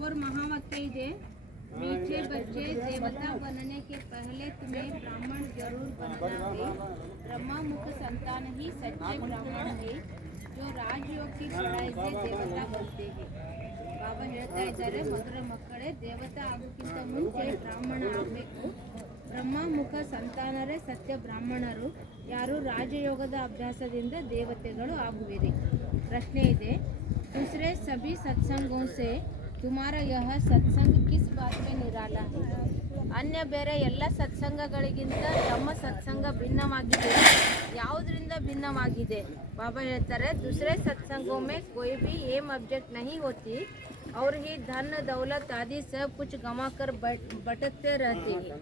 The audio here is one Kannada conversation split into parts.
और महावाक्य है, मीठे बच्चे देवता बनने के पहले तुम्हें ब्राह्मण जरूर बनना है। ब्रह्मा मुख संतान ही सच्चे ब्राह्मण है, जो राजयोग की पढ़ाई से देवता बनते हैं। ಬಾಬಾ ಹೇಳ್ತಾ ಇದ್ದಾರೆ, ಮೊದಲ ಮಕ್ಕಳೇ ದೇವತಾ ಆಗೋಕ್ಕಿಂತ ಮುಂಚೆ ಬ್ರಾಹ್ಮಣ ಆಗಬೇಕು. ಬ್ರಹ್ಮ ಮುಖ ಸಂತಾನರೇ ಸತ್ಯ ಬ್ರಾಹ್ಮಣರು, ಯಾರು ರಾಜಯೋಗದ ಅಭ್ಯಾಸದಿಂದ ದೇವತೆಗಳು ಆಗುವಿರಿ. ಪ್ರಶ್ನೆ ಇದೆ, दूसरे सभी सत्संगों से तुम्हारा यह सत्संग किस बात में निराला है? अन्य ಬೇರೆ ಎಲ್ಲ ಸತ್ಸಂಗಗಳಿಗಿಂತ ತಮ್ಮ ಸತ್ಸಂಗ ಭಿನ್ನವಾಗಿದೆ. ಯಾವುದರಿಂದ ಭಿನ್ನವಾಗಿದೆ? ಬಾಬಾ ಹೇಳ್ತಾರೆ, दूसरे सत्संगों में कोई भी एम ऑब्जेक्ट नहीं होती और ही धन दौलत आदि सब कुछ गंवा कर भटकते रहते हैं.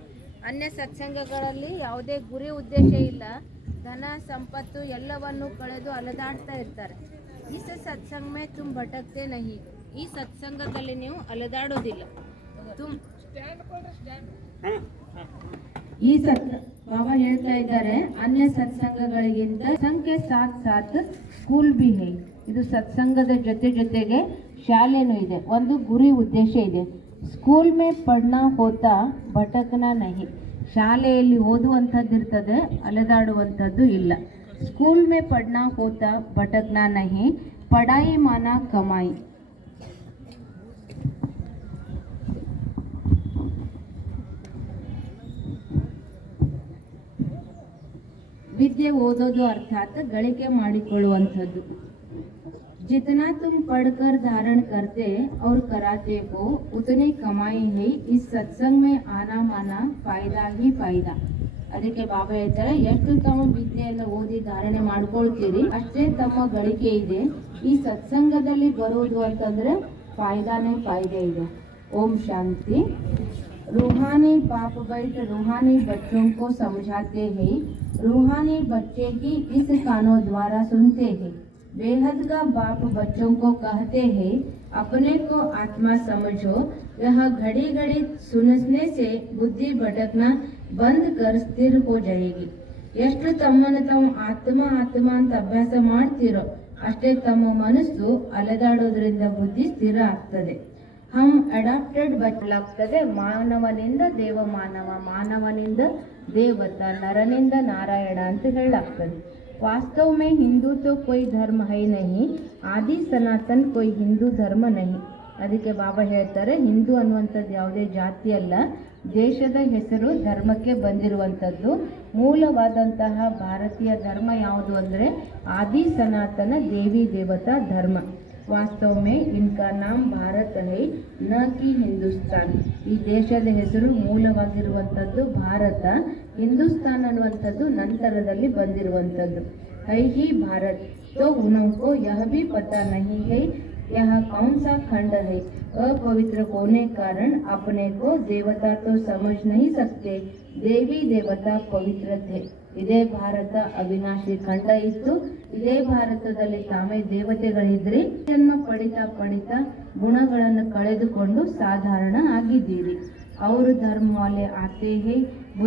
अन्य ಸತ್ಸಂಗಗಳಲ್ಲಿ ಯಾವುದೇ ಗುರಿ ಉದ್ದೇಶ ಇಲ್ಲ, ಧನ ಸಂಪತ್ತು ಎಲ್ಲವನ್ನು ಕಳೆದು ಅಲೆದಾಡ್ತಾ ಇರ್ತಾರೆ. ಈ ಸತ್ಸಂಗ में तुम भटकते नहीं. ಈ ಸತ್ಸಂಗದಲ್ಲಿ ನೀವು ಅಲೆದಾಡೋದಿಲ್ಲ. ಈ ಬಾಬಾ ಹೇಳ್ತಾ ಇದ್ದಾರೆ, ಅನ್ಯ ಸತ್ಸಂಗಗಳಿಗಿಂತ ಸಂಖ್ಯೆ ಸಾಥ್ ಸಾಥ್ ಸ್ಕೂಲ್ ಬಿ ಹೈ. ಇದು ಸತ್ಸಂಗದ ಜೊತೆಗೆ ಶಾಲೆನೂ ಇದೆ, ಒಂದು ಗುರಿ ಉದ್ದೇಶ ಇದೆ. ಸ್ಕೂಲ್ ಮೇ ಪಡ್ನಾ ಹೋತಾ ಭಟಕನಾ ನಹಿ. ಶಾಲೆಯಲ್ಲಿ ಓದುವಂಥದ್ದು ಇರ್ತದೆ, ಅಲೆದಾಡುವಂಥದ್ದು ಇಲ್ಲ. स्कूल में पढ़ना होता भटकना नहीं, पढ़ाई माना कमाई. ವಿದ್ಯೆ ಓದೋದು ಅರ್ಥಾತ್ ಗಳಿಕೆ ಮಾಡಿಕೊಳ್ಳುವಂಥದ್ದು. जितना तुम पढ़कर धारण करते और कराते हो उतनी कमाई है. इस सत्संग में आना माना फायदा ही फायदा. ಅದಕ್ಕೆ ಬಾಬಾ ಹೇಳ್ತಾರೆ, ಎಷ್ಟು ತಮ್ಮ ವಿದ್ಯೆಯನ್ನು ಓದಿ ಧಾರಣೆ ಮಾಡ್ಕೊಳ್ತೀರಿ ಅಷ್ಟೇ ತಮ್ಮ ಗಳಿಕೆ ಇದೆ. ಈ ಸತ್ಸಂಗದಲ್ಲಿ ಬರುವುದು ಅಂತಂದ್ರೆ ಫಾಯ್ದಾನೇ ಫಾಯ್ದೆ ಇದೆ. ಓಂ ಶಾಂತಿ. रूहानी बाप बैठ रूहानी बच्चों को समझाते हैं, रूहानी बच्चे की इस कानों द्वारा सुनते हैं. बेहद का बाप बच्चों को कहते हैं, अपने को आत्मा समझो. यह घड़ी घड़ी सुनने से बुद्धि भटकना बंद कर स्थिर हो जाएगी. ಎಷ್ಟು ತಮ್ಮನ್ನು ತಾವು ಆತ್ಮ ಅಂತ ಅಭ್ಯಾಸ ಮಾಡ್ತಿರೋ ಅಷ್ಟೇ ತಮ್ಮ ಮನಸ್ಸು ಅಲೆದಾಡೋದ್ರಿಂದ ಬುದ್ಧಿ ಸ್ಥಿರ ಆಗ್ತದೆ. ಹಮ್ ಅಡಾಪ್ಟೆಡ್ ಬದಲಾಗ್ತದೆ. ಮಾನವನಿಂದ ದೇವ ಮಾನವ, ಮಾನವನಿಂದ ದೇವತ, ನರನಿಂದ ನಾರಾಯಣ ಅಂತ ಹೇಳಾಗ್ತದೆ. वास्तव में हिंदू तो कोई धर्म है नहीं, आदि सनातन कोई हिंदू धर्म नहीं. ಅದಕ್ಕೆ ಬಾಬಾ ಹೇಳ್ತಾರೆ, ಹಿಂದೂ ಅನ್ನುವಂಥದ್ದು ಯಾವುದೇ ಜಾತಿ ಅಲ್ಲ, ದೇಶದ ಹೆಸರು ಧರ್ಮಕ್ಕೆ ಬಂದಿರುವಂಥದ್ದು. ಮೂಲವಾದಂತಹ ಭಾರತೀಯ ಧರ್ಮ ಯಾವುದು ಅಂದರೆ ಆದಿ ಸನಾತನ ದೇವಿ ದೇವತಾ ಧರ್ಮ. ವಾಸ್ತವ में इनका नाम भारत है न कि हिंदुस्तान. ಈ ದೇಶದ ಹೆಸರು ಮೂಲವಾಗಿರುವಂಥದ್ದು ಭಾರತ, ಹಿಂದೂಸ್ತಾನ್ ಅನ್ನುವಂಥದ್ದು ನಂತರದಲ್ಲಿ ಬಂದಿರುವಂಥದ್ದು. है ही भारत. तो उनको यह भी पता नहीं है यह कौन सा खंड है. अपवित्र होने कारण अपने को देवता तो समझ नहीं सकते, देवी देवता पवित्र थे. ಇದೇ ಭಾರತ ಅವಿನಾಶಿ ಖಂಡ ಇತ್ತು. ಇದೇ ಭಾರತದಲ್ಲಿ ತಾವೇ ದೇವತೆಗಳಿದ್ರಿ. ಜನ್ಮ ಪಡಿತಾ ಗುಣಗಳನ್ನು ಕಳೆದುಕೊಂಡು ಸಾಧಾರಣ ಆಗಿದ್ದೀರಿ. ಅವರು ಧರ್ಮ ವಾಲೆ ಆತೆ ಹೇ